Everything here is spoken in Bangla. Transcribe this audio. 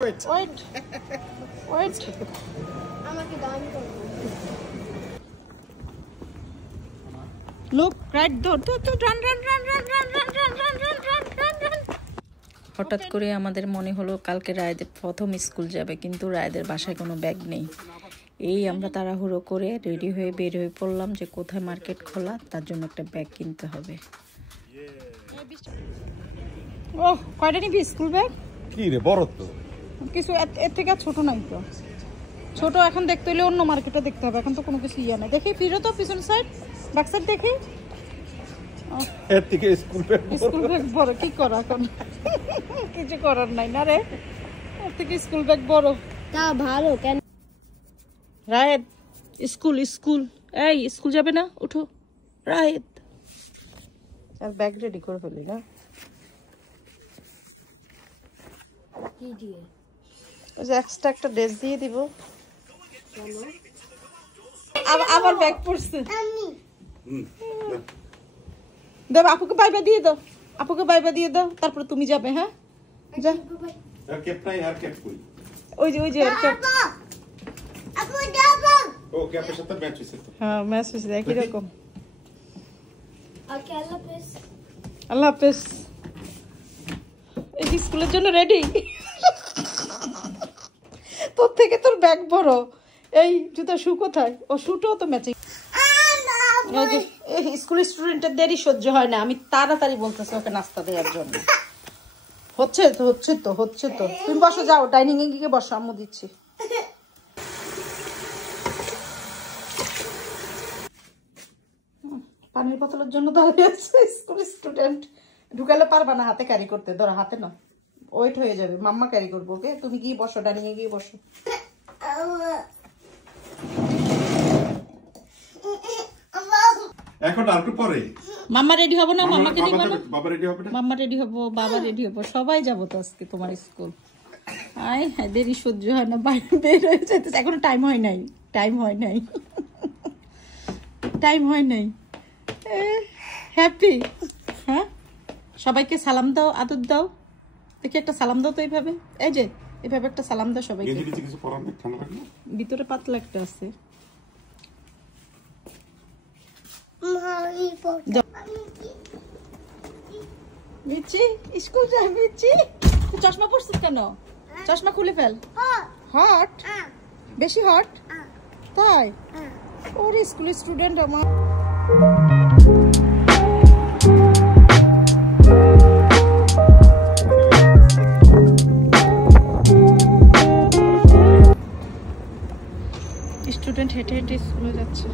Wait. Look, right there. Run. হঠাৎ করে আমাদের মনে হলো কালকে রায়দের প্রথম স্কুল যাবে, কিন্তু রায়দের বাসায় কোনো ব্যাগ নেই। এই আমরা তাড়াহুড়ো করে রেডি হয়ে বের হয়ে পড়লাম যে কোথায় মার্কেট খোলা, তার জন্য একটা ব্যাগ কিনতে হবে। ও কয়টা নিবি স্কুল ব্যাগ? কি রে, বড় তো কিছু এর থেকে ছোট নাই তো। ছোট এখন দেখতে হলে অন্য মার্কেটে দেখতে হবে, এখন তো কোনো কিছু ইয়ে নাই। দেখি ফিরো তো পিছন সাইড, ব্যাক সাইড দেখি। এর থেকে স্কুল ব্যাগ বড়, কি করা এখন? কিছু করার নাই না রে, এর থেকে স্কুল ব্যাগ বড়। তা ভালো কেন? রায়েত স্কুল এই স্কুল যাবে না? উঠো রায়েত, আর ব্যাগ রেডি করে ফেলি না। কি দিয়ে? ওই যে এক্সট্রা একটা ড্রেস দিয়ে দিব। আবার ব্যাগ পড়ছে। দেব আপুকে বাইবা দিয়ে দাও, তারপর তুমি যাবে। হ্যাঁ যা। আর ক্যাপ নাই, আর ক্যাপ কই? ওই যে ক্যাপ। আপু যাবো। ও ক্যাপের সাথে ম্যাচ হইছে তো। হ্যাঁ ম্যাচ হইছে একই রকম। ওকে আল্লাহ হাফেজ। আল্লাহ হাফেজ। এই স্কুলের জন্য রেডি? তোর থেকে তোর ব্যাগ বড়। এই জুতা শু কোথায়? ও শুটাও তো ম্যাচিং। স্কুল স্টুডেন্টের দেরি সহ্য হয় না, আমি তাড়াতাড়ি বলতেছি ওকে নাস্তা দেওয়ার জন্য। হচ্ছে তো তুমি বসো, যাও ডাইনিং এ গিয়ে বসো, আম্মু দিচ্ছি। পানির বোতলের জন্য দাঁড়িয়ে আছে স্কুল স্টুডেন্ট। ঢুকালে পারবা না হাতে ক্যারি করতে, ধরো হাতে না, ওয়েট হয়ে যাবে। মাম্মা ক্যারি করবো। ওকে তুমি গিয়ে বসো, ডাইনিং এ গিয়ে বসো। এখন আর একটু পরে মাম্মা রেডি হবো না? মাম্মাকে নিবা না? বাবা রেডি হবে না? মাম্মা রেডি হবো, বাবা রেডি হবো, সবাই যাবো তো আজকে তোমার স্কুল। আয় হ্যাঁ, দেরি সহ্য হয় না, বাইরে বের হয়ে যেতে। এখনো টাইম হয় নাই। হ্যাপি? হ্যাঁ, সবাইকে সালাম দাও, আদর দাও। দেখি একটা সালাম দাও তো এইভাবে, এই যে এইভাবে একটা সালাম দাও সবাইকে। কিছু পরার নেই, ঠান্ডা লাগবে। ভিতরে পাতলা একটা আছে। মিচি স্কুল যায়। মিচি চশমা পরছিস কেন? চশমা খুলে ফেল। হট? বেশি হট? তাই? ওরে স্কুলের স্টুডেন্ট আমার। স্টুডেন্ট হেঁটে হেঁটে স্কুলে যাচ্ছে।